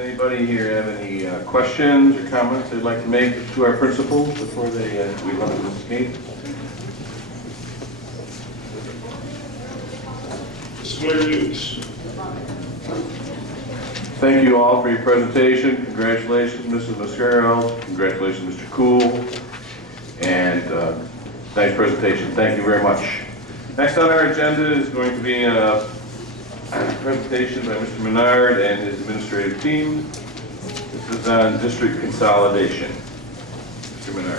Anybody here have any questions or comments they'd like to make to our principals before we let them escape? Square Dukes. Thank you all for your presentation. Congratulations, Mrs. Mascaro. Congratulations, Mr. Cool. And nice presentation. Thank you very much. Next on our agenda is going to be a presentation by Mr. Menard and his administrative team. This is on district consolidation. Mr. Menard.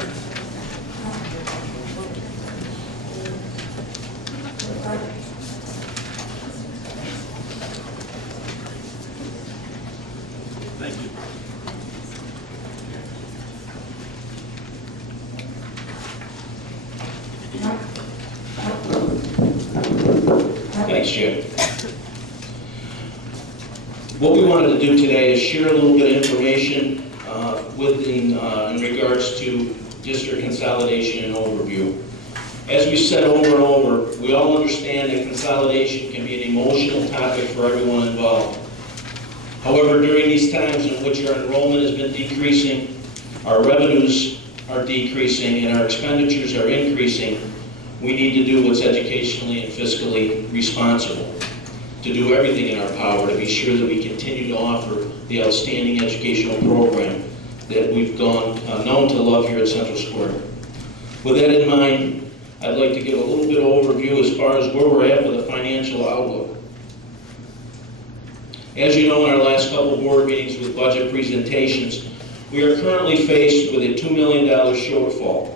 Thank you. Thanks, Jim. What we wanted to do today is share a little bit of information in regards to district consolidation and overview. As we said over and over, we all understand that consolidation can be an emotional topic for everyone involved. However, during these times in which our enrollment has been decreasing, our revenues are decreasing, and our expenditures are increasing, we need to do what's educationally and fiscally responsible, to do everything in our power to be sure that we continue to offer the outstanding educational program that we've known to love here at Central Square. With that in mind, I'd like to give a little bit of overview as far as where we're at with the financial outlook. As you know, in our last couple board meetings with budget presentations, we are currently faced with a $2 million shortfall.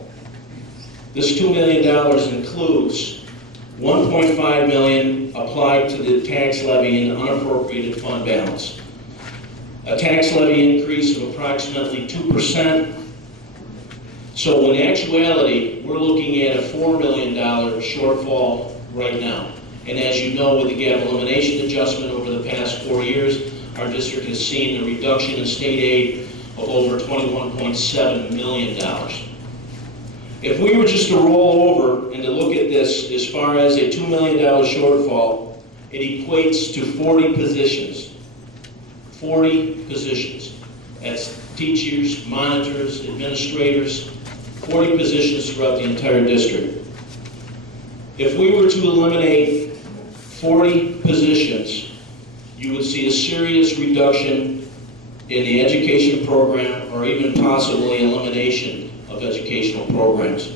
This $2 million includes $1.5 million applied to the tax levy and unappropriated fund balance. A tax levy increase of approximately 2%. So in actuality, we're looking at a $4 million shortfall right now. And as you know, with the gap elimination adjustment over the past 4 years, our district has seen a reduction in state aid of over $21.7 million. If we were just to roll over and to look at this as far as a $2 million shortfall, it equates to 40 positions. 40 positions. That's teachers, monitors, administrators, 40 positions throughout the entire district. If we were to eliminate 40 positions, you would see a serious reduction in the education program or even possibly elimination of educational programs.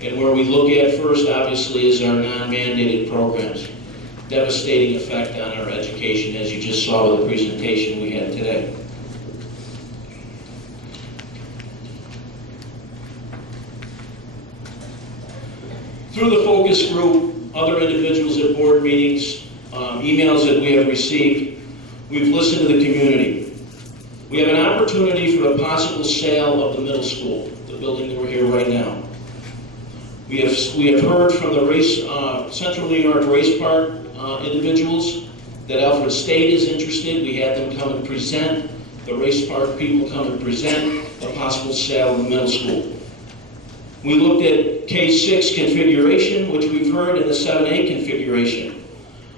And where we look at first, obviously, is our non-mandated programs. Devastating effect on our education, as you just saw with the presentation we had today. Through the focus group, other individuals at board meetings, emails that we have received, we've listened to the community. We have an opportunity for a possible sale of the middle school, the building that we're here right now. We have heard from the Central New York Race Park individuals that Alfred State is interested. We had them come and present. The Race Park people come and present a possible sale of the middle school. We looked at K-6 configuration, which we've heard, in the 7A configuration.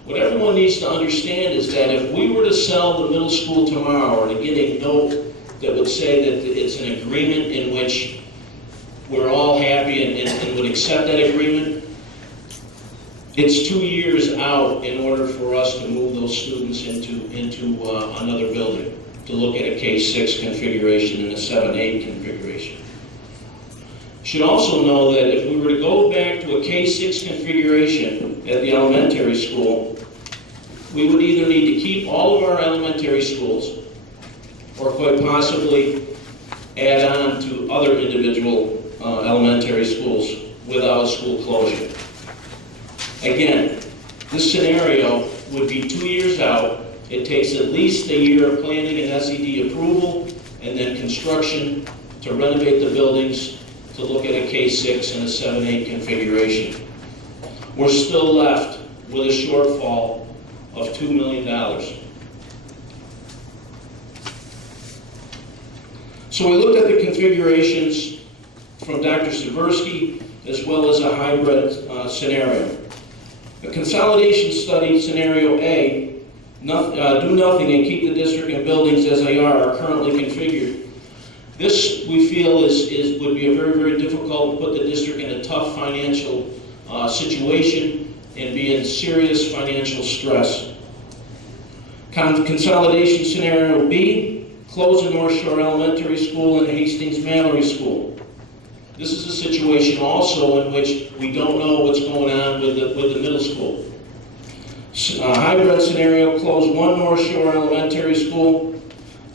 What everyone needs to understand is that if we were to sell the middle school tomorrow or to get a note that would say that it's an agreement in which we're all happy and would accept that agreement, it's 2 years out in order for us to move those students into another building, to look at a K-6 configuration and a 7A configuration. You should also know that if we were to go back to a K-6 configuration at the elementary school, we would either need to keep all of our elementary schools or quite possibly add on to other individual elementary schools without school closure. Again, this scenario would be 2 years out. It takes at least a year of planning and SED approval and then construction to renovate the buildings to look at a K-6 and a 7A configuration. We're still left with a shortfall of $2 million. So we looked at the configurations from Dr. Seversky as well as a hybrid scenario. The consolidation study, scenario A, do nothing and keep the district and buildings as they are currently configured. This, we feel, would be a very, very difficult, put the district in a tough financial situation and be in serious financial stress. Consolidation scenario B, close the North Shore Elementary School and Hastings Mallory School. This is a situation also in which we don't know what's going on with the middle school. Hybrid scenario, close one North Shore Elementary School.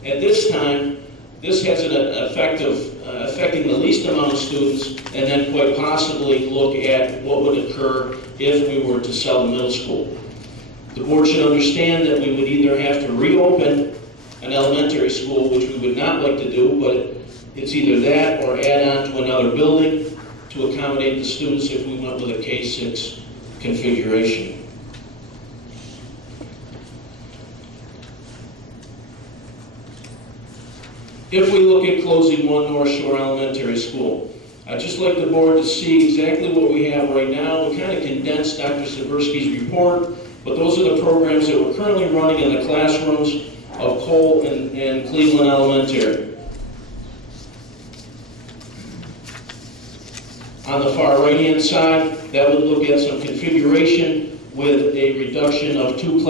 At this time, this has an effect of affecting the least amount of students, and then quite possibly look at what would occur if we were to sell the middle school. The board should understand that we would either have to reopen an elementary school, which we would not like to do, but it's either that or add on to another building to accommodate the students if we went with a K-6 configuration. If we look at closing one North Shore Elementary School, I'd just like the board to see exactly what we have right now. We kind of condensed Dr. Saversky's report, but those are the programs that we're currently running in the classrooms of Cole and Cleveland Elementary. On the far right-hand side, that would look at some configuration with a reduction of 2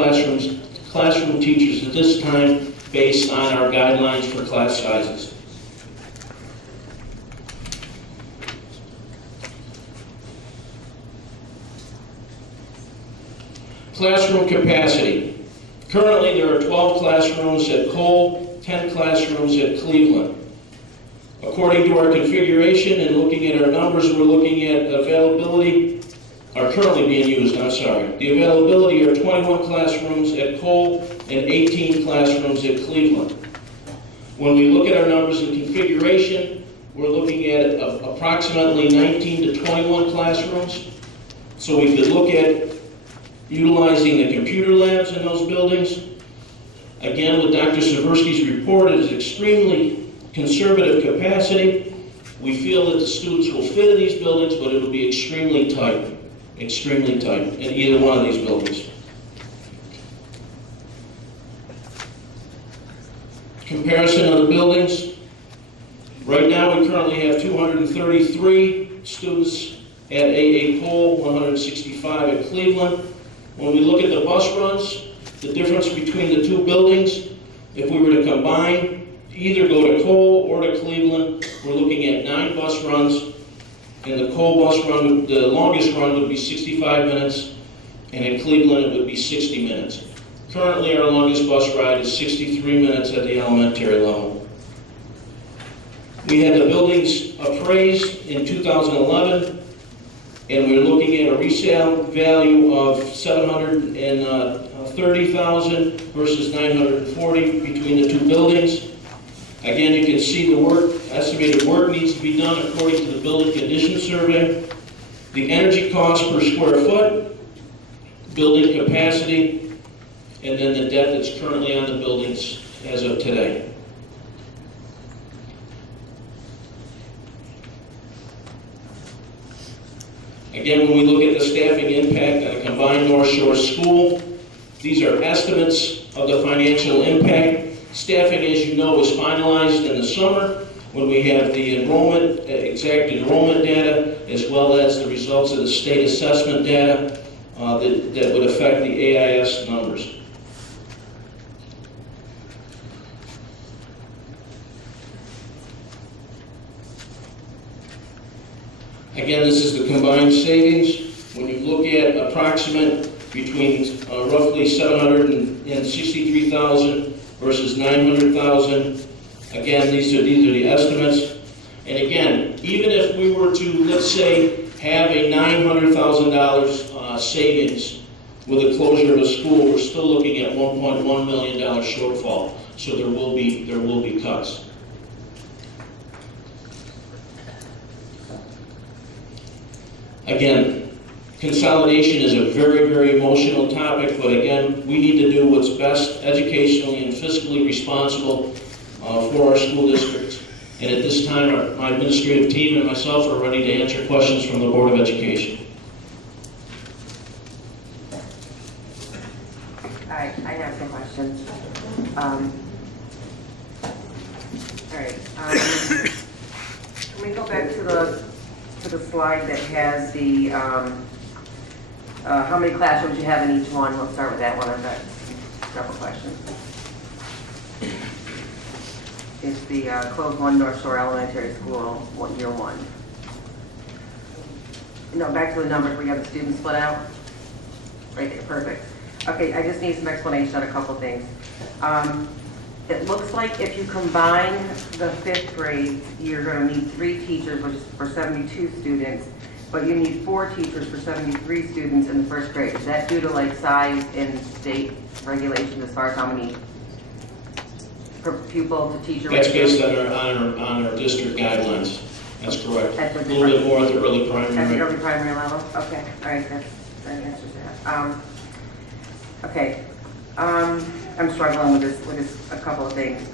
classroom teachers at this time, based on our guidelines for class sizes. Classroom capacity. Currently, there are 12 classrooms at Cole, 10 classrooms at Cleveland. According to our configuration and looking at our numbers, we're looking at availability, are currently being used, I'm sorry. The availability are 21 classrooms at Cole and 18 classrooms at Cleveland. When we look at our numbers and configuration, we're looking at approximately 19 to 21 classrooms. So we could look at utilizing the computer labs in those buildings. Again, with Dr. Saversky's report, it is extremely conservative capacity. We feel that the students will fit in these buildings, but it will be extremely tight in either one of these buildings. Comparison of the buildings. Right now, we currently have 233 students at AA Cole, 165 at Cleveland. When we look at the bus runs, the difference between the two buildings, if we were to combine, either go to Cole or to Cleveland, we're looking at 9 bus runs. And the Cole bus run, the longest run would be 65 minutes, and in Cleveland it would be 60 minutes. Currently, our longest bus ride is 63 minutes at the elementary level. We had the buildings appraised in 2011, and we're looking at a resale value of $730,000 versus $940,000 between the two buildings. Again, you can see the estimated work needs to be done according to the building condition survey, the energy cost per square foot, building capacity, and then the debt that's currently on the buildings as of today. Again, when we look at the staffing impact on a combined North Shore school, these are estimates of the financial impact. Staffing, as you know, is finalized in the summer when we have the enrollment, exact enrollment data, as well as the results of the state assessment data that would affect the AIS numbers. Again, this is the combined savings. When you look at approximate between roughly $763,000 versus $900,000, again, these are the estimates. And again, even if we were to, let's say, have a $900,000 savings with the closure of a school, we're still looking at $1.1 million shortfall. So there will be cuts. Again, consolidation is a very, very emotional topic, but again, we need to do what's best educationally and fiscally responsible for our school district. And at this time, my administrative team and myself are ready to answer questions from the Board of Education. I have some questions. All right. Can we go back to the slide that has the, how many classrooms you have in each one? We'll start with that one. I've got several questions. It's the closed one North Shore Elementary School, year one. No, back to the numbers where you have the students split out. Right there, perfect. Okay, I just need some explanation on a couple things. It looks like if you combine the 5th grade, you're going to need 3 teachers, which is for 72 students, but you need 4 teachers for 73 students in the 1st grade. Is that due to like size and state regulations as far as how many per pupil to teacher? That's ratio? based on our district guidelines. That's correct. That's A what little bit more at the early At the primary. early primary level? Okay, all right, that answers that. Okay, I'm struggling with this, a couple of things.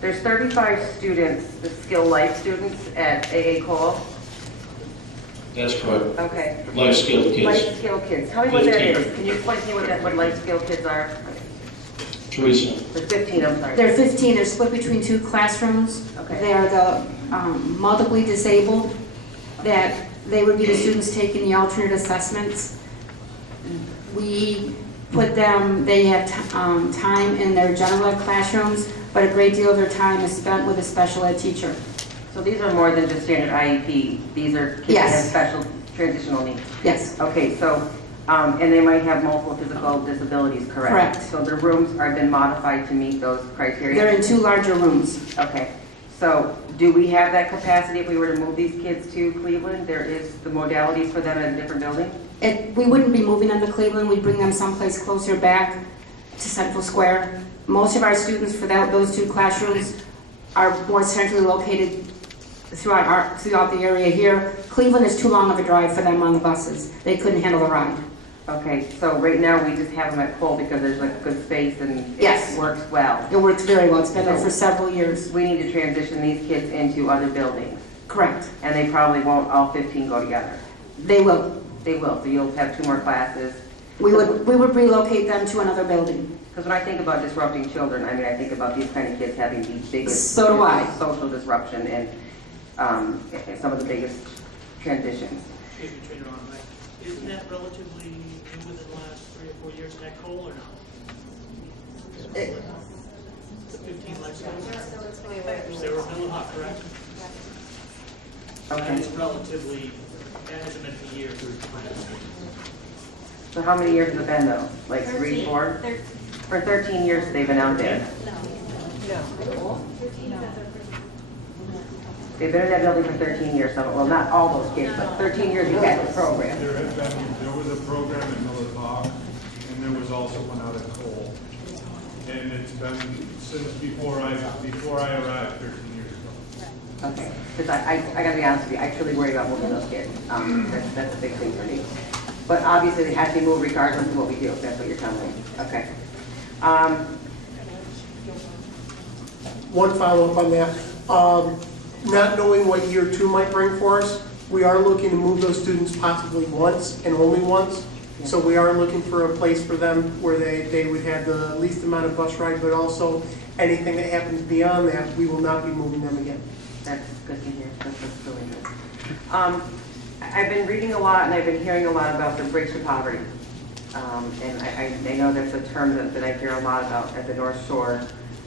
There's 35 students, the Skill Life students at AA Cole. That's correct. Okay. Life skilled kids. Life Skill Kids. Tell me what that 15. is. Can you explain to me what Life Skill Kids are? Teresa. There's 15, I'm sorry. They're 15, they're split between 2 classrooms. Okay. They are the multiply disabled, that they would be the students taking the alternate assessments. We put them, they have time in their general ed classrooms, but a great deal of their time is spent with a special ed teacher. So these are more than just standard IEP. These are kids that have Yes. special transitional needs. Yes, Okay, so, and they might have multiple physical disabilities, correct? Correct. So the rooms are been modified to meet those criteria? they're in 2 larger rooms. Okay, so do we have that capacity if we were to move these kids to Cleveland? There is the modalities for them in a different building? We wouldn't be moving them to Cleveland, we'd bring them someplace closer back to Central Square. Most of our students for those 2 classrooms are more centrally located throughout the area here. Cleveland is too long of a drive for them on the buses. They couldn't handle the ride. Okay, so right now we just have them at Cole because there's like good space and Yes. it works well. It works very well, it's been there for several years. We need to transition these kids into other buildings, Correct. and they probably won't all 15 go together. They will. They will, so you'll have 2 more classes. We would relocate them to another building. Because when I think about disrupting children, I mean, I think about these kind of kids having the biggest So do I. social disruption and some of the biggest transitions. Excuse me, Trainer on that. Isn't that relatively new within the last 3 or 4 years in that Cole or no? The 15 life skills? They were Miller Hawk, correct? That Okay, is relatively, that hasn't been for years. so how many years has it been though? Like 3, 4? For 13 years they've been out there. They've been in that building for 13 years, so, well, not all those kids, but 13 years you've had the program. There was a program in Miller Hawk, and there was also one out at Cole. And it's been since before I arrived 13 years ago. Okay, because I gotta be honest with you, I truly worry about moving those kids. That's a big thing for me. But obviously they have to be moved regardless of what we do, if that's what you're telling me. Okay. One follow-up on that. Not knowing what year 2 might bring for us, we are looking to move those students possibly once and only once. So we are looking for a place for them where they would have the least amount of bus ride, but also anything that happens beyond that, we will not be moving them again. That's good to hear. That's really good. I've been reading a lot and I've been hearing a lot about the Bridge to Poverty. And I know that's a term that I hear a lot about at the North Shore.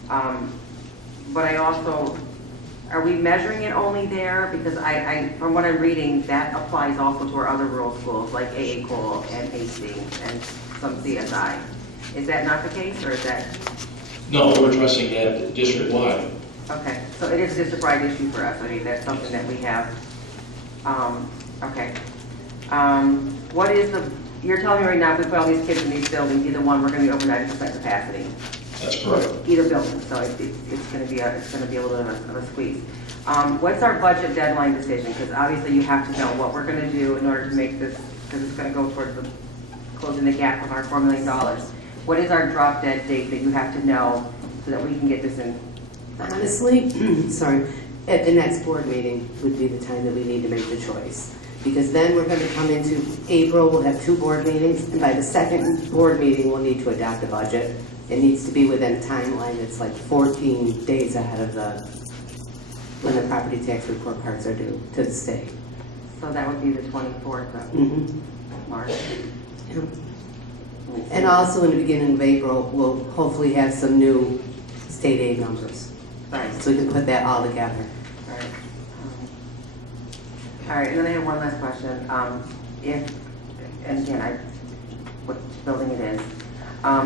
But I also, are we measuring it only there? Because from what I'm reading, that applies also to our other rural schools like AA Cole and Hastings and some CSI. Is that not the case, or is that? No, we're addressing that district-wide. Okay, so it is just a bright issue for us. I mean, that's something that we have. Okay. What is you're telling me right now, if we put all these kids in these buildings, either one, we're going to be over 90% capacity. That's correct. Either building, so it's going to be a little bit of a squeeze. What's our budget deadline decision? Because obviously you have to know what we're going to do in order to make this, because it's going to go towards closing the gap of our $4 million. What is our drop dead date that you have to know so that we can get this in? Honestly, sorry, at the next board meeting would be the time that we need to make the choice. Because then we're gonna come into April, we'll have 2 board meetings, and by the second board meeting, we'll need to adopt a budget. It needs to be within a timeline that's like 14 days ahead of when the property tax report cards are due to the state. So that would be the 24th of Mhm. March. And also in the beginning of April, we'll hopefully have some new state aid numbers, Right. so we can put that all together. Right. All right, and then I have one last question. And again, what building it is,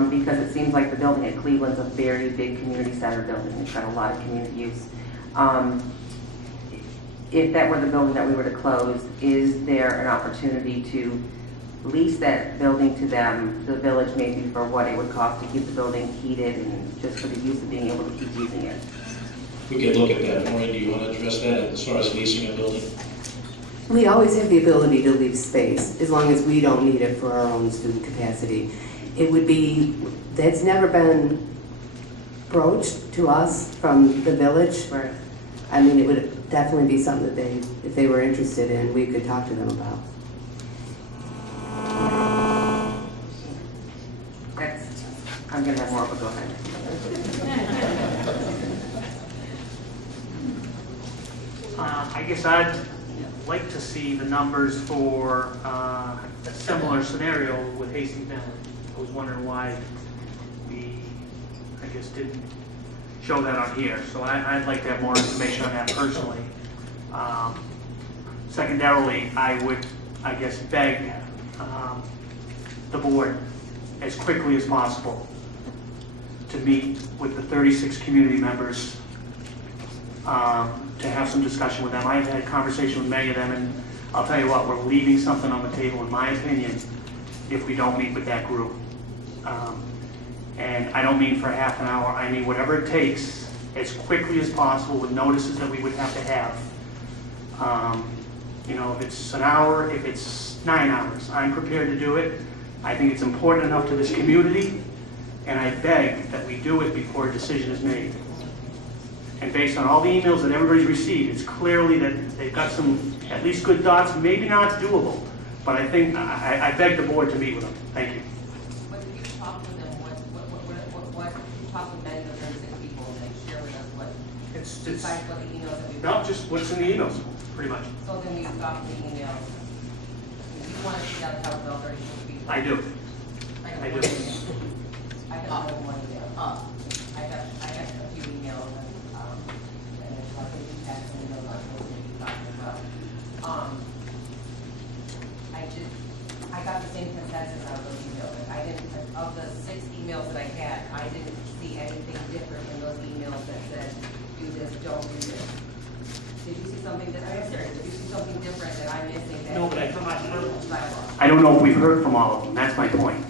because it seems like the building at Cleveland's a very big community center building. It's got a lot of community use. If that were the building that we were to close, is there an opportunity to lease that building to them, the village, maybe for what it would cost to keep the building heated and just for the use of being able to keep using it? We could look at that. Maureen, do you want to address that as far as leasing a building? We always have the ability to leave space, as long as we don't need it for our own student capacity. It would be, that's never been broached to us from the village. Right. I mean, it would definitely be something that they, if they were interested in, we could talk to them about. I'm gonna have more, but go ahead. I guess I'd like to see the numbers for a similar scenario with Hastings Valley. I was wondering why we, I guess, didn't show that on here. So I'd like to have more information on that personally. Secondarily, I would, I guess, beg the board as quickly as possible to meet with the 36 community members, to have some discussion with them. I've had a conversation with many of them, and I'll tell you what, we're leaving something on the table, in my opinion, if we don't meet with that group. And I don't mean for half an hour, I mean whatever it takes, as quickly as possible, with notices that we would have to have. You know, if it's an hour, if it's 9 hours, I'm prepared to do it. I think it's important enough to this community, and I beg that we do it before a decision is made. And based on all the emails that everybody's received, it's clearly that they've got some at least good thoughts, maybe not doable, but I think, I beg the board to meet with them. Thank you. When you talk with them, what, you talk with many of the 36 people, and they share with us what, It's besides what the emails that we've. no, just what's in the emails, pretty much. So then we stop the emails. If you want to see that House Bill 36 people. I do. I do. I have more than one email. I got a few emails and it's like you have some emails I'm supposed to be talking about. I got the same consensus out of those emails. Of the 6 emails that I had, I didn't see anything different in those emails that said, do this, don't do this. Did you see something that, I'm serious, did you see something different that I'm missing? No, but I thought I heard. Dialogue. I don't know if we've heard from all of them, that's my point.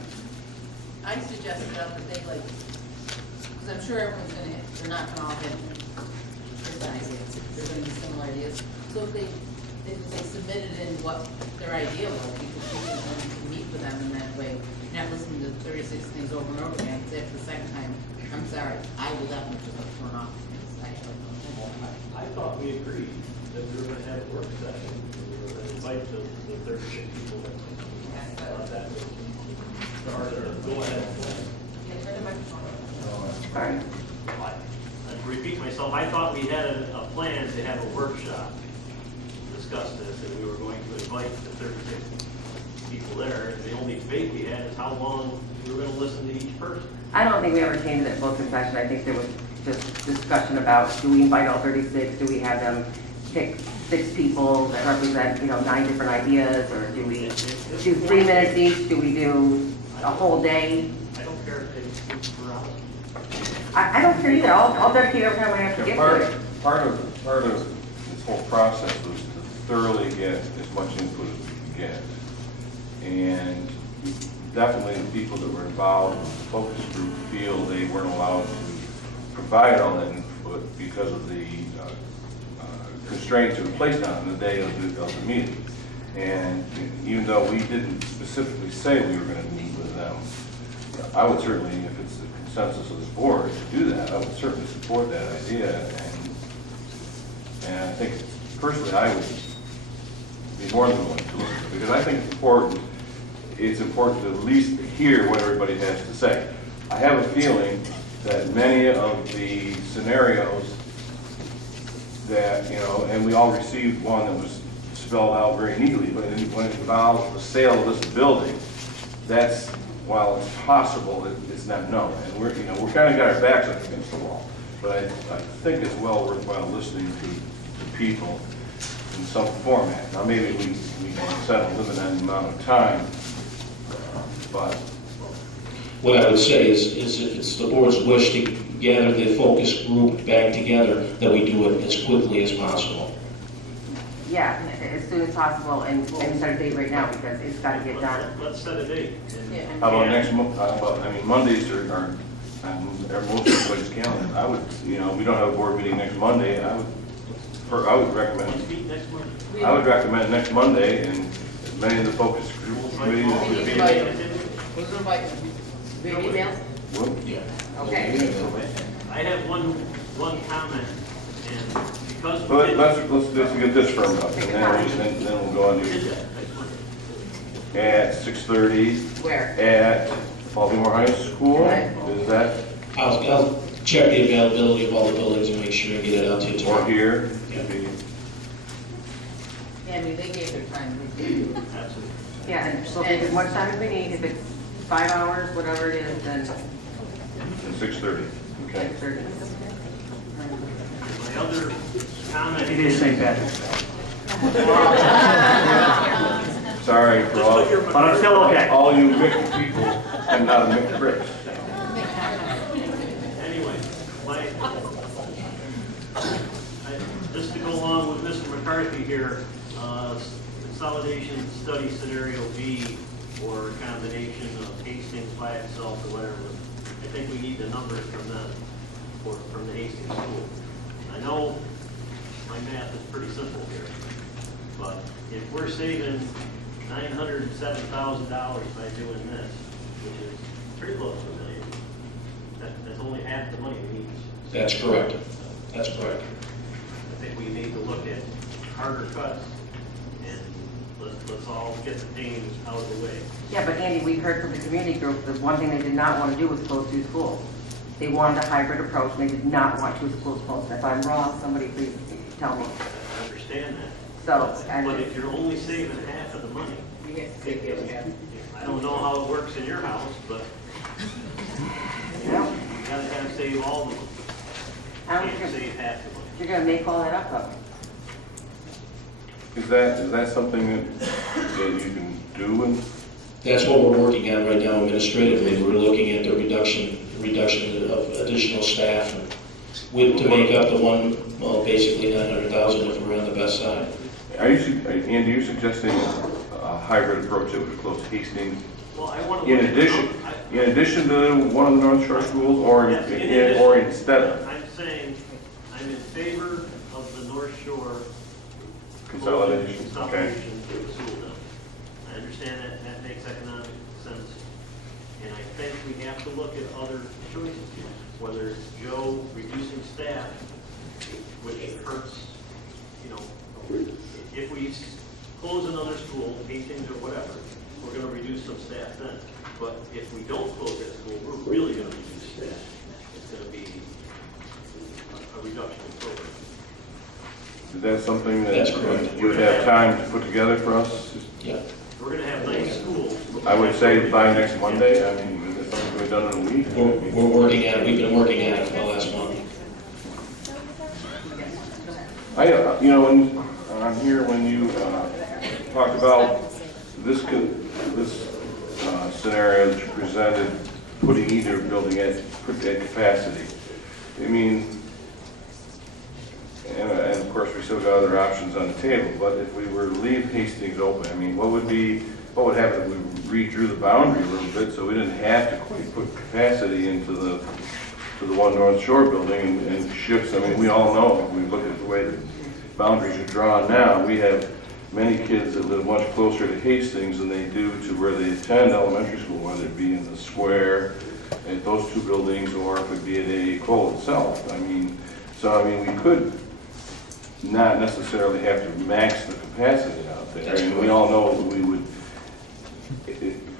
I suggested that they like, because I'm sure everyone's gonna, they're not gonna all have different ideas. They're gonna be similar ideas. So if they submitted in what their idea was, we could see them and meet with them in that way. Not listening to 36 things over and over again, because after the second time, I'm sorry, I will definitely just have torn off. I thought we agreed that we were gonna have a work session, we were gonna invite the 36 people that thought that was started, or go ahead. All right. I repeat myself, I thought we had a plan to have a workshop, to discuss this, and we were going to invite the 36 people there, and the only debate we had is how long we were gonna listen to each person. I don't think we ever came to that full concession. I think there was just discussion about, do we invite all 36? Do we have them pick 6 people that represent, 9 different ideas? Or do we do 3 minutes each? Do we do a whole day? I don't care if they speak for hours. I don't care either. I'll dedicate every time I have to get to it. Part of this whole process was to thoroughly get as much input as we could get. And definitely the people that were involved in the focus group feel they weren't allowed to provide all that input because of the constraints that were placed on the day of the meeting. And even though we didn't specifically say we were going to meet with them, I would certainly, if it's the consensus of this board to do that, I would certainly support that idea. And I think personally, I would be be more than willing to listen, because I think it's important to at least hear what everybody has to say. I have a feeling that many of the scenarios that, you know, and we all received one that was spelled out very neatly, but when it involves the sale of this building, that's, while it's possible, it's not known. And we're kind of got our backs up against the wall. But I think it's well worthwhile listening to people in some format. Now, maybe we can set a limit on the amount of time, but What I would say is if it's the board's wish to gather the focus group back together, that we do it as quickly as possible. Yeah, as soon as possible, and set a date right now, because it's gotta get done. Let's set a date. Yeah. how about next month? Mondays are on most everybody's calendar. I would, we don't have a board meeting next Monday. I would recommend. Let's meet next month. I would recommend next Monday, and as many of the focus group committees We would need to be. invite them. Who's inviting them? We have emails? Well, Yeah. Okay. I have one comment, and because we But did, let's get this firmed up, and then we'll go on did to that next Monday. at 6:30 Where? at Baltimore High School. Okay. Is that, I'll check the availability of all the buildings and make sure to get it out to you or tomorrow. here? Yeah. Yeah, I mean, they gave their time. We did. Absolutely. Yeah, and we'll take as much time as we need. If it's 5 hours, whatever it is, then At 6:30, okay. 6:30. My other comment. It is St. Patrick's Day. Sorry for all, But I'm still okay. all you mixed people and not a mixed race. Anyway, just to go along with Mr. McCarthy here, consolidation study scenario B, or a combination of Hastings by itself or whatever, I think we need the numbers from them, or from the Hastings school. I know my math is pretty simple here, but if we're saving $907,000 by doing this, which is pretty close to $1 million, that's only half the money we need. That's correct. That's correct. I think we need to look at harder cuts, and let's all get the pain out of the way. Yeah, but Andy, we heard from the community group, the one thing they did not want to do was close 2 schools. They wanted a hybrid approach, and they did not want 2 schools closed. If I'm wrong, somebody please tell me. I understand that. So, But if you're only saving half of the money, You have to take the other half. I don't know how it works in your house, but you Yeah. gotta save all the money. I don't Can't think save half the money. you're gonna make all that up, though. Is that something that you can do? And That's what we're working on right now administratively. We're looking at the reduction of additional staff to make up the basically 900,000 if we're on the best side. Andy, are you suggesting a hybrid approach that would close Hastings Well, I wanna. in addition to one of the North Shore schools, or Yes, in addition. or instead of I'm saying, I'm in favor of the North Shore consolidation? Okay. consolidation to the school now. I understand that makes economic sense. And I think we have to look at other choices here, whether it's Joe reducing staff, which hurts, if we close another school, Hastings or whatever, we're gonna reduce some staff then. But if we don't close that school, we're really gonna reduce staff. It's gonna be a reduction in program. Is that something That's that correct. you would have time to put together for us? Yeah. We're gonna have nice schools. I would say by next Monday. I mean, is it something we've done in a week? We're working on it. We've been working on it for the last month. When I'm here, when you talked about this scenario that you presented, putting either building at capacity, I mean, and of course, we still got other options on the table, but if we were to leave Hastings open, I mean, what would happen if we redrew the boundary a little bit so we didn't have to quite put capacity into the one North Shore building and shifts? I mean, we all know, if we look at the way the boundaries are drawn now, we have many kids that live much closer to Hastings than they do to where they attend elementary school, whether it be in the square, at those 2 buildings, or if it be at A. Cole itself. I mean, we could not necessarily have to max the capacity out there. That's And we all know we would,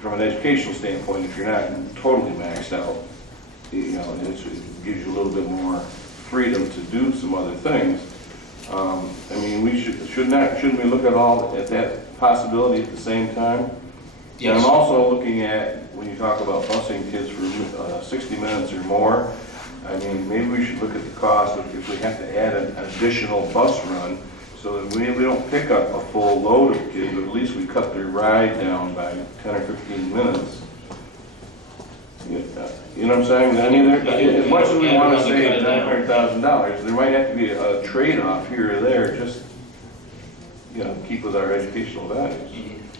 from an educational standpoint, if you're not totally maxed out, you know, it gives you a little bit more freedom to do some other things. I mean, we shouldn't we look at that possibility at the same time? Yes. And I'm also looking at, when you talk about busing kids for 60 minutes or more, I mean, maybe we should look at the cost of if we have to add an additional bus run, so that we don't pick up a full load of kids, but at least we cut their ride down by 10 or 15 minutes. You know what I'm saying? I mean, as much as we want to save $900,000, there might have to be a trade-off here or there, just, you know, keep with our educational values.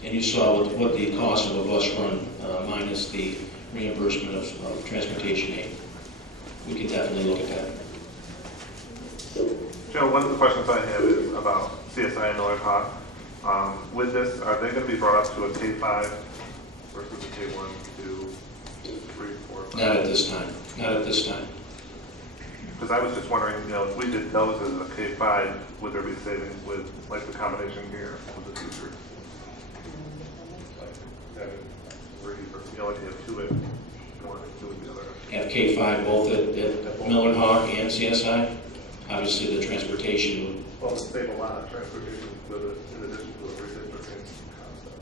And you saw what the cost of a bus run minus the reimbursement of transportation aid. We could definitely look at that. Joe, one of the questions I have is about CSI and Miller Hawk. With this, are they going to be brought up to a K-5 versus a K-1, 2, 3, 4, 5? Not at this time. Not at this time. Because I was just wondering, you know, if we did those as a K-5, would there be savings with, like, the combination here with the teachers? Like, having 3, or, you know, like you have 2 at one and 2 at the other. Have K-5 both at Miller Hawk and CSI. Obviously, the transportation Well, it would save a lot of transportation with it, in addition to the redistricting concept.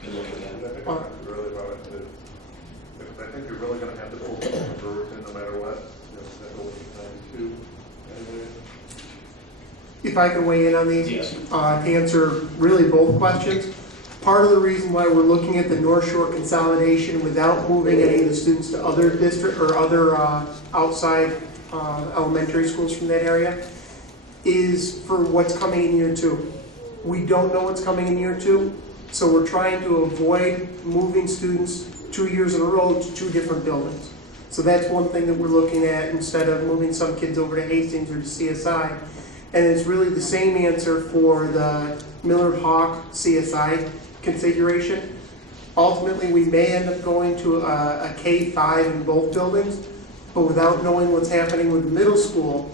can look at And that. I think I'm not really about it, too. Because I think you're really gonna have to pull from Brewerton no matter what, you know, that goes to 92 anyway. If I could weigh in on these? Yes. To answer really both questions. Part of the reason why we're looking at the North Shore consolidation without moving any of the students to other district or other outside elementary schools from that area is for what's coming in year 2. We don't know what's coming in year 2, so we're trying to avoid moving students 2 years in a row to 2 different buildings. So that's one thing that we're looking at instead of moving some kids over to Hastings or to CSI. And it's really the same answer for the Millard Hawk CSI configuration. Ultimately, we may end up going to a K-5 in both buildings, but without knowing what's happening with the middle school,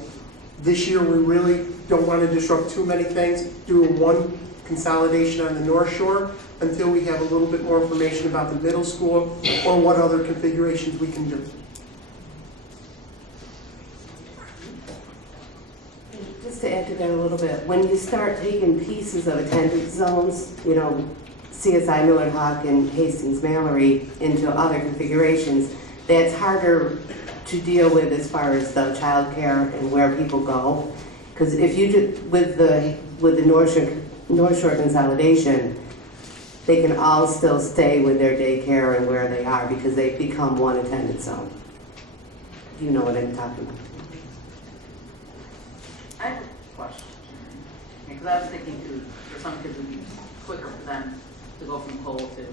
this year we really don't want to disrupt too many things, do a one consolidation on the North Shore until we have a little bit more information about the middle school or what other configurations we can do. Just to add to that a little bit, when you start taking pieces of attendance zones, you know, CSI Millard Hawk and Hastings Mallory into other configurations, that's harder to deal with as far as the childcare and where people go. Because if you do, with the North Shore consolidation, they can all still stay with their daycare and where they are because they've become one attendance zone. You know what I'm talking about. I have a question, because I was thinking too, for some kids it would be quicker for them to go from Cole to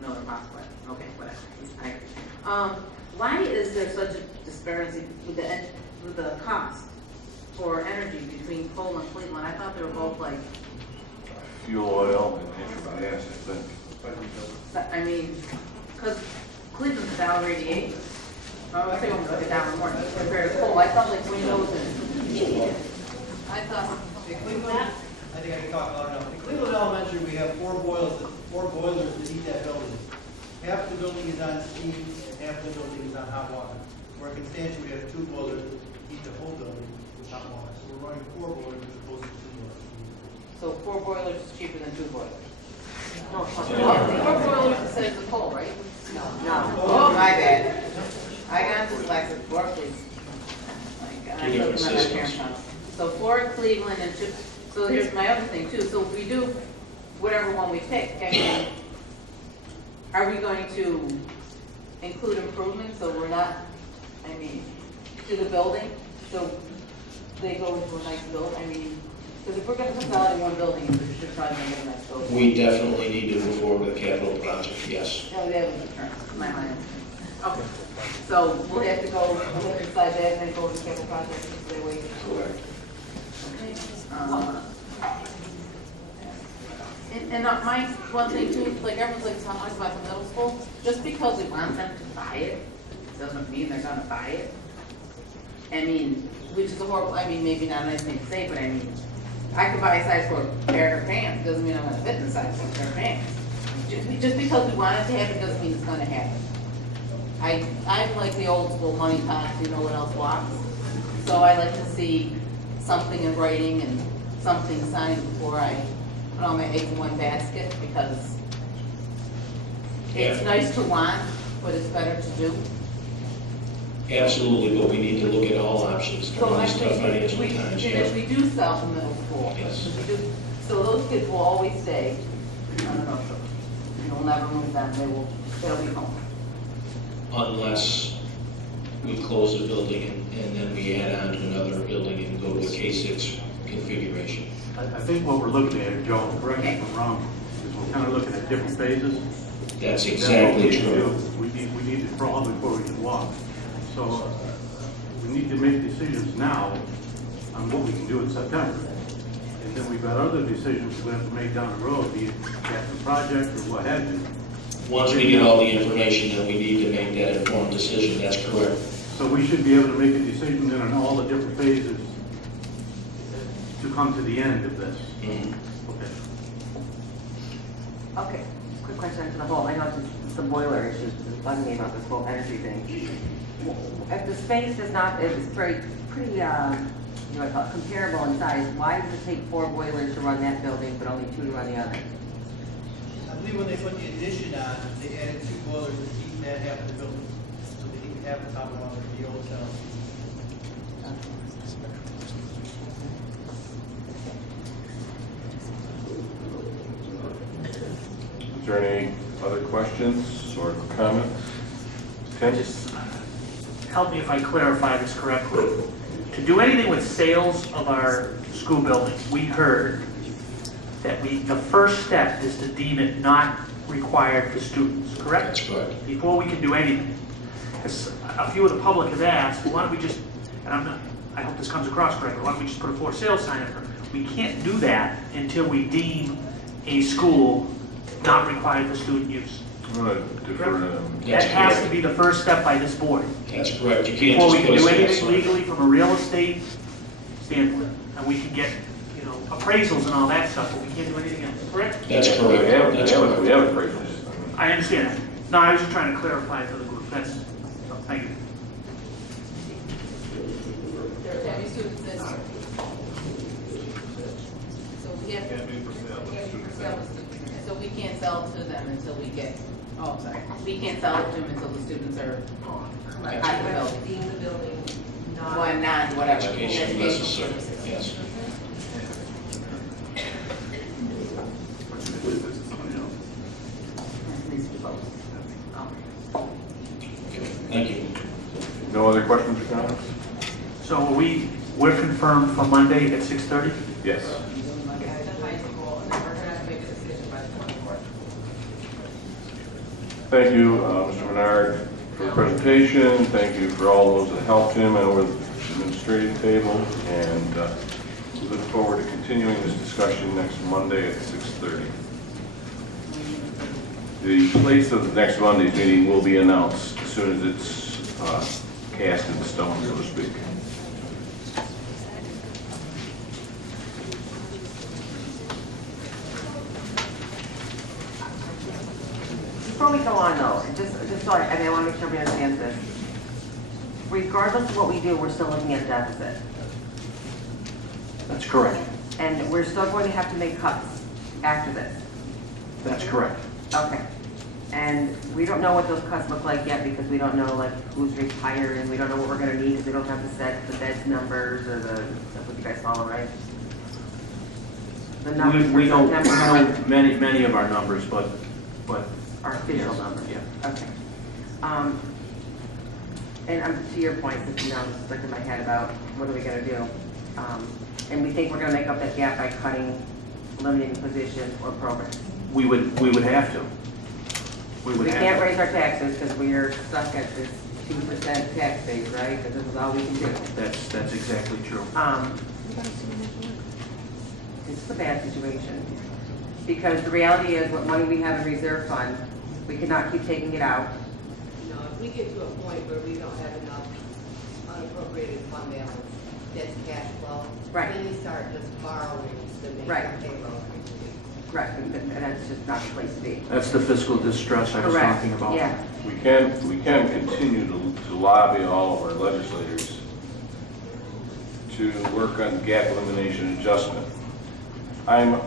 Miller Parkway. Okay, whatever. Why is there such a disparity with the cost for energy between Cole and Cleveland? I thought they were both like, Fuel oil and natural gas, I think. I mean, because Cleveland's $1.88. Oh, I think I'm going to $1 more compared to Cole. I felt like Windows and I thought Cleveland, I think I can talk loud enough. In Cleveland Elementary, we have four boilers that heat that building. Half the building is on steam and half the building is on hot water. Where in Constantia, we have 2 boilers that heat the whole building with hot water. So we're running 4 boilers as opposed to 2 boilers. so 4 boilers is cheaper than 2 boilers. No, 4 boilers instead of the coal, right? No. Oh, my bad. I got dyslexic, 4 please. Like, I took them at my parents' house. So 4 at Cleveland and 2, so here's my other thing too. So if we do whatever one we pick, I mean, are we going to include improvements so we're not, I mean, to the building? So they go into a nice building, I mean, because if we're going to consolidate one building, we should try to make it a nice building. We definitely need to move forward with a capital project, yes. No, that was the term, my mind. Okay, so we'll have to go, we'll have to decide that and then go to the capital project and stay away. Correct. And my one thing too, like everyone's like talking about the middle school, just because we want them to buy it, doesn't mean they're gonna buy it. I mean, which is a horrible, I mean, maybe not a nice thing to say, but I mean, I could buy a size 4 pair of pants, doesn't mean I'm gonna fit in a size 4 pair of pants. Just because we want it to happen doesn't mean it's gonna happen. I'm like the old school money talks, you know what else walks? So I like to see something in writing and something signed before I put all my eggs in one basket, because it's Yeah. nice to want, but it's better to do. Absolutely, but we need to look at all options So during I these tough think financial if times. we do sell the middle school, Yes. if we do, so those kids will always stay, I don't know, you'll never move them, they'll be home. Unless we close the building and then we add on to another building and go to a K-6 configuration. I think what we're looking at, Joe, correct me if I'm wrong, is we're kind of looking at different phases. That's That's what exactly we need to true. do. We need to crawl before we can walk. So we need to make decisions now on what we can do in September. And then we've got other decisions we have to make down the road, be it capital project or what have you. Once we get all the information that we need to make that informed decision, that's correct. So we should be able to make a decision then on all the different phases to come to the end of this. Mhm. Okay. Okay, quick question to the whole, I know it's the boiler issue, it's bugging me about this whole energy thing. If the space is not, it's pretty, you know, comparable in size, why does it take 4 boilers to run that building, but only 2 to run the other? I believe when they put the addition on, they added 2 boilers to heat that half of the building, so they can have the top of one of the old cells. Is there any other questions or comments? Tim? Just help me if I clarify this correctly. To do anything with sales of our school buildings, we heard that the first step is to deem it not required for students, correct? That's correct. Before we can do anything. As a few of the public have asked, well, why don't we just, and I hope this comes across correctly, why don't we just put a for sale sign up? We can't do that until we deem a school not required for student use. I'm going to defer to them. That That's has to correct. be the first step by this board. That's correct. You can't Before just we put can a do sales anything sign. legally from a real estate standpoint, and we can get, you know, appraisals and all that stuff, but we can't do anything else, correct? That's We correct. have That's correct. appraisals. I understand that. No, I was just trying to clarify for the group, that's, so, thank you. There's every student this year. So we have. Can't be for sale. Can't be for sale to students. And so we can't sell to them until we get, oh, sorry, we can't sell to them until the students are out of the building. Deem the building Well, non, whatever. Education necessary, yes. Okay, thank you. No other questions or comments? So we're confirmed for Monday at 6:30? Yes. at the high school, and then we're gonna have to make a decision by the 24th. Thank you, Mr. Menard, for the presentation. Thank you for all those that helped him over the administrative table. And we look forward to continuing this discussion next Monday at 6:30. The place of next Monday's meeting will be announced as soon as it's cast in stone, so to speak. Before we go on though, just so I want to make sure we understand this. Regardless of what we do, we're still looking at a deficit. That's correct. And we're still going to have to make cuts after this. That's correct. Okay. And we don't know what those cuts look like yet because we don't know like who's retired and we don't know what we're gonna need because we don't have the beds numbers or that's what you guys follow, right? The numbers for We know September many of our numbers, but are official Yes, numbers. yeah. Okay. And to your point, this is now just stuck in my head about what are we gonna do? And we think we're gonna make up that gap by cutting, eliminating positions or programs. we would have to. We would We have can't to. raise our taxes because we are stuck at this 2% tax base, right? Because this is all we can do. That's exactly true. This is a bad situation. Because the reality is what money we have in reserve fund, we cannot keep taking it out. You know, if we get to a point where we don't have enough unappropriated fund balance, that's cash flow. Right. Then we start just borrowing Right. Right, and that's just not the place to be. That's the fiscal distress I was Correct, talking about. yeah. We can continue to lobby all of our legislators to work on gap elimination adjustment. I'm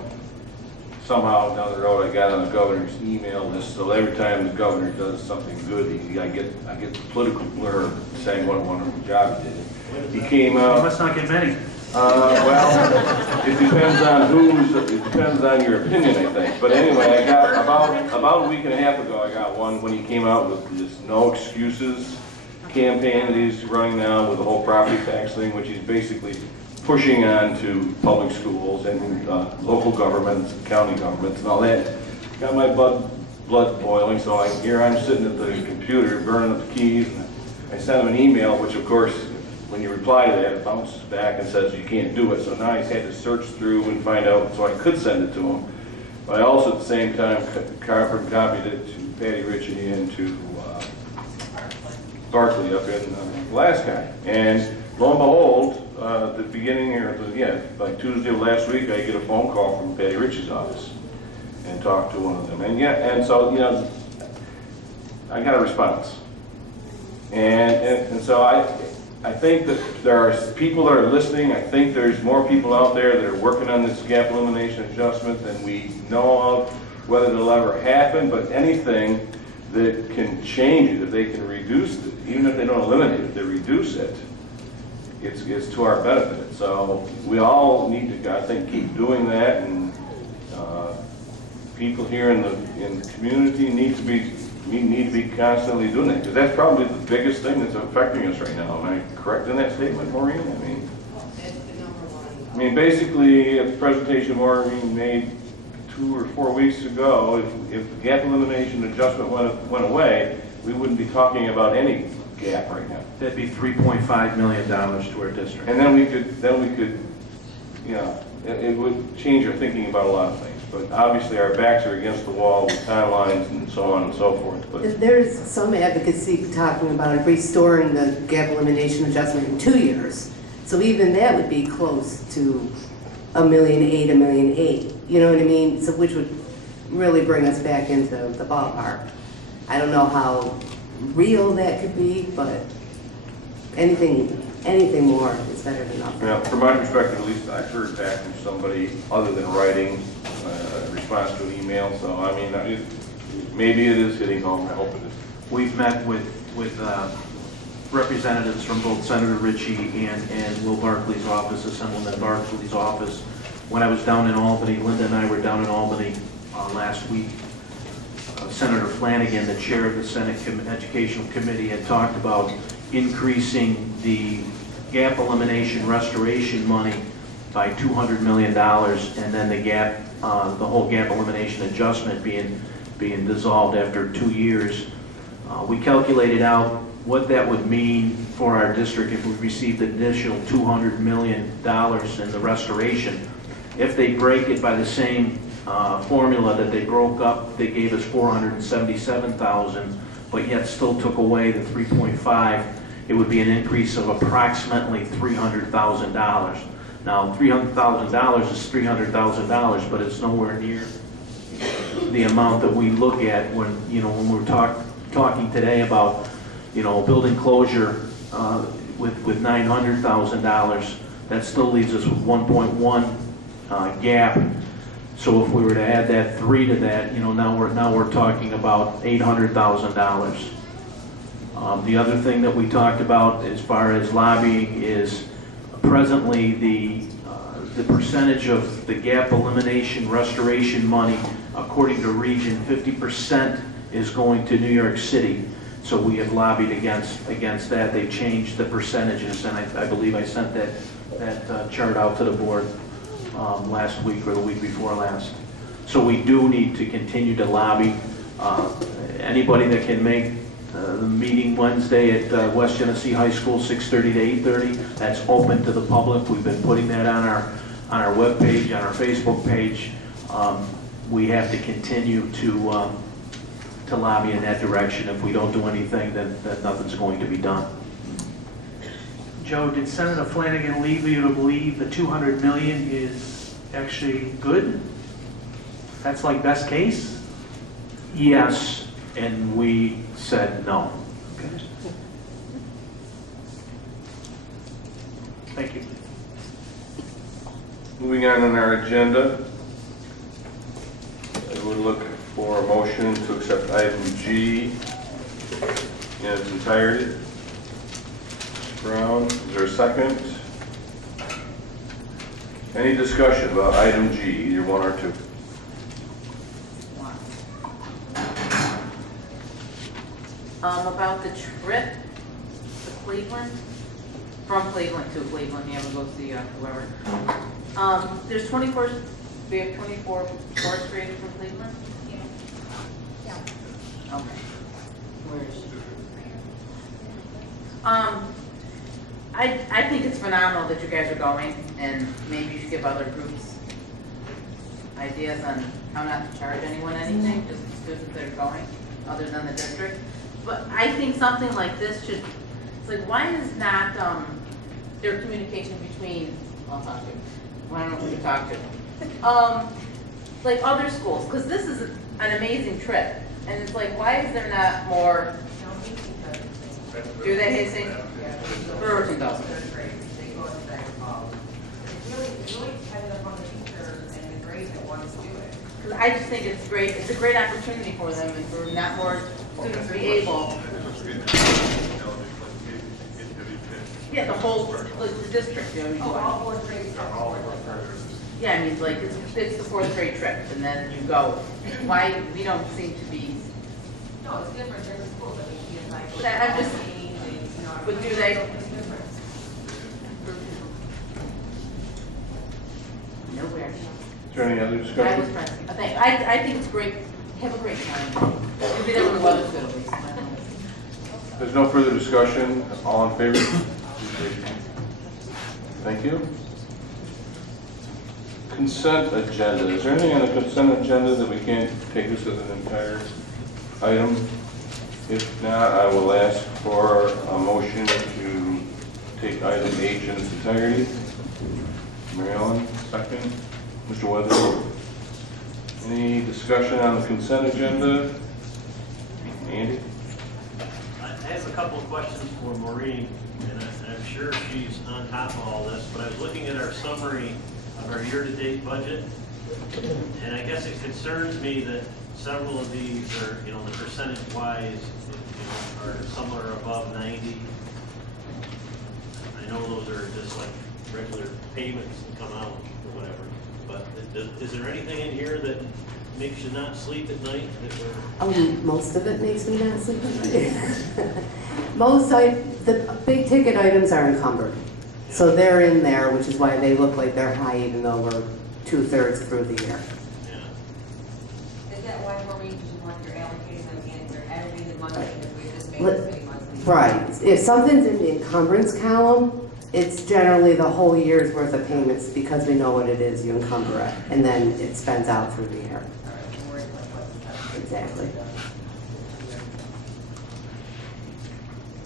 somehow down the road, I got on the governor's email list, so every time the governor does something good, I get the political blurb saying what a wonderful job he did. He came You out. must not get many. Well, it depends on your opinion, I think. But anyway, I got, about a week and a half ago, I got one when he came out with this no excuses campaign that he's running now with the whole property tax thing, which he's basically pushing on to public schools and local governments, county governments and all that. Got my blood boiling, so here I'm sitting at the computer burning up the keys. And I sent him an email, which of course, when you reply to that, it bounces back and says you can't do it. So now he's had to search through and find out, so I could send it to him. But I also at the same time copied it to Patty Ritchie and to Barkley up in Alaska. And lo and behold, the beginning, like Tuesday of last week, I get a phone call from Patty Ritchie's office and talk to one of them. And so, I got a response. And so I think that there are people that are listening. I think there's more people out there that are working on this gap elimination adjustment than we know of, whether it'll ever happen, but anything that can change it, if they can reduce it, even if they don't eliminate it, if they reduce it, it's to our benefit. So we all need to, I think, keep doing that, and people here in the community need to be constantly doing that, because that's probably the biggest thing that's affecting us right now. Am I correct in that statement, Maureen? I mean, basically, at the presentation Maureen made 2 or 4 weeks ago, if the gap elimination adjustment went away, we wouldn't be talking about any gap right now. That'd be $3.5 million to our district. And then we could, it would change our thinking about a lot of things. But obviously, our backs are against the wall with timelines and so on and so forth. But There's some advocacy talking about restoring the gap elimination adjustment in 2 years. So even that would be close to $1.8 million, $1.8 million. You know what I mean? So which would really bring us back into the ballpark. I don't know how real that could be, but anything more is better than nothing. from my perspective, at least, I've heard back from somebody other than writing a response to an email. So I mean, maybe it is hitting home. I hope it is. We've met with representatives from both Senator Ritchie and Will Barkley's office, Assemblyman Barkley's office. When I was down in Albany, Linda and I were down in Albany last week. Senator Flanagan, the chair of the Senate Educational Committee, had talked about increasing the gap elimination restoration money by $200 million, and then the whole gap elimination adjustment being dissolved after 2 years. We calculated out what that would mean for our district if we received an additional $200 million in the restoration. If they break it by the same formula that they broke up, they gave us $477,000, but yet still took away the 3.5. It would be an increase of approximately $300,000. Now, $300,000 is $300,000, but it's nowhere near the amount that we look at when we're talking today about building closure with $900,000. That still leaves us with 1.1 gap. So if we were to add that 3 to that, now we're talking about $800,000. The other thing that we talked about as far as lobbying is presently the percentage of the gap elimination restoration money, according to region, 50% is going to New York City. So we have lobbied against that. They changed the percentages, and I believe I sent that chart out to the board last week or the week before last. So we do need to continue to lobby. Anybody that can make the meeting Wednesday at West Genesee High School, 6:30 to 8:30, that's open to the public. We've been putting that on our webpage, on our Facebook page. We have to continue to lobby in that direction. If we don't do anything, then nothing's going to be done. Joe, did Senator Flanagan leave you to believe the $200 million is actually good? That's like best case? Yes, and we said no. Okay. Thank you. Moving on our agenda, I would look for a motion to accept item G in its entirety. Mr. Brown, is there a second? Any discussion about item G, either one or two? About the trip to Cleveland, from Cleveland to Cleveland, yeah, we'll go see whoever. There's 24, we have 24 fourth graders from Cleveland? Yeah. Okay. Where is she? I think it's phenomenal that you guys are going, and maybe you should give other groups ideas on how not to charge anyone anything, just the students that are going, other than the district. But I think something like this should, it's like, why is not, there communication between, I'll talk to you, I don't know who to talk to. Like other schools, because this is an amazing trip, and it's like, why is there not more, do they, Hastings? Brewerton does. They go to that involved. It's really dependent upon the teacher and the grade that wants to do it. Because I just think it's great, it's a great opportunity for them, and for not more students to be able. Yeah, the whole, like, the district, you know, you Oh, go. all fourth grades are all fourth graders. Yeah, I mean, like, it's the fourth grade trip, and then you go. Why, we don't seem to be, No, it's different, there's a school that we can like. But I'm just- but do they- It's different. nowhere. Is there any other I was discussion? pressing, I think it's great, have a great time. You'll be there when the weather's good at least. There's no further discussion, all in favor? Thank you. Consent agenda, is there anything on the consent agenda that we can't take this as an entire item? If not, I will ask for a motion to take item H in its entirety. Mary Ellen, second. Mr. Weatherly. Any discussion on the consent agenda? Andy? I have a couple of questions for Maureen, and I'm sure she's on top of all this, but I was looking at our summary of our year-to-date budget, and I guess it concerns me that several of these are, you know, the percentage-wise, you know, are somewhere above 90. I know those are just like regular payments that come out or whatever, but is there anything in here that makes you not sleep at night? That we're Most of it makes me not sleep at night. The big ticket items are encumbered. So they're in there, which is why they look like they're high even though we're 2/3 through the year. Yeah. Is that why, Maureen, you want your allocating them in, they're every monthly, because we just made Let- this many monthly? Right. If something's in the encumbrance column, it's generally the whole year's worth of payments because we know what it is, you encumber it, and then it spends out through the year. All right, don't worry about what's the Exactly.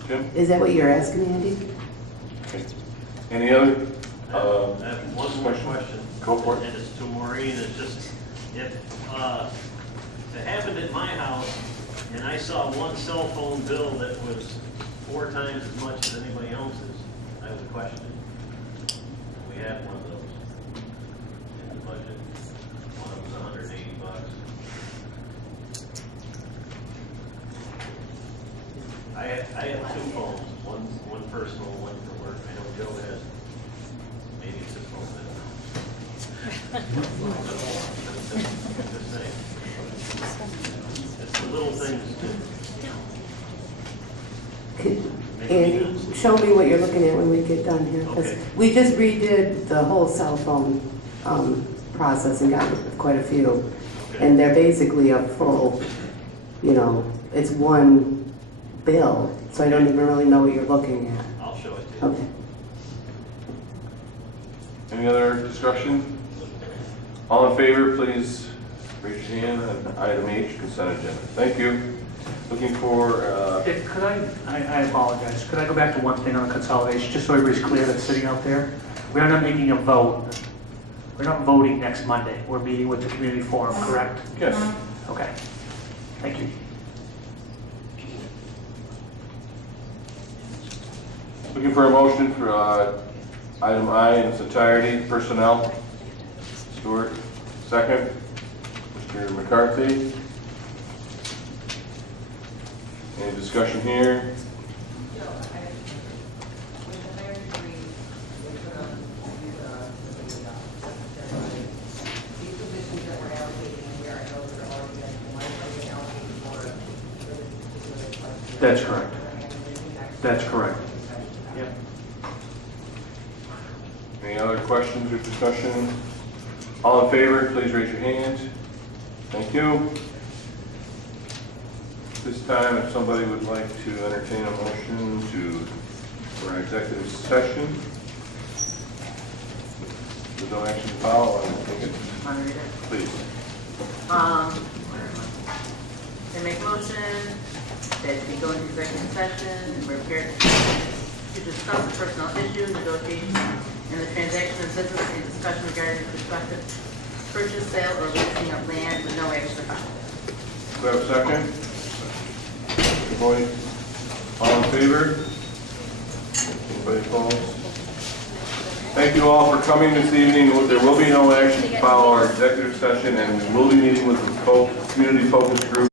Jim? Is that what you're asking, Andy? Okay. Any other? I have one more question. Go for it. And it's to Maureen, it's just, if it happened at my house, and I saw one cell phone bill that was 4 times as much as anybody else's, I would question it. We had one of those in the budget. One of them was $180. I have 2 phones, one personal, one for work. I know Joe has maybe 6 phones. I don't know. Just saying. It's the little things that And show me what you're looking at when we get done here, because Okay. we just redid the whole cell phone process and got quite a few. And they're basically a full, you know, it's one bill, so I don't even really know what you're looking at. I'll show it to you. Okay. Any other discussion? All in favor, please raise your hand on item H, consent agenda. Thank you. Looking for, Could I apologize, could I go back to one thing on the consolidation, just so everybody's clear that's sitting out there? We are not making a vote We're not voting next Monday. We're meeting with the community forum, correct? Yes. Okay. Thank you. Looking for a motion for item I in its entirety, personnel. Stewart, second. Mr. McCarthy. Any discussion here? Joe, with the hiring freeze, we put on, these positions that we're allocating here are those that are already been allocated for. That's correct. That's correct. Yep. Any other questions or discussion? All in favor, please raise your hands. Thank you. This time, if somebody would like to entertain a motion for an executive session. There's no action to follow, I think it's, Want to read it? please. I make a motion that we go into executive session, we're prepared to discuss the personnel issue, negotiations, and the transaction of business and discussion regarding the prospective purchase, sale, or leasing of land with no action to follow. Do I have a second? Good morning. All in favor? Anybody opposed? Thank you all for coming this evening. There will be no action to follow our executive session, and we will be meeting with the community focus group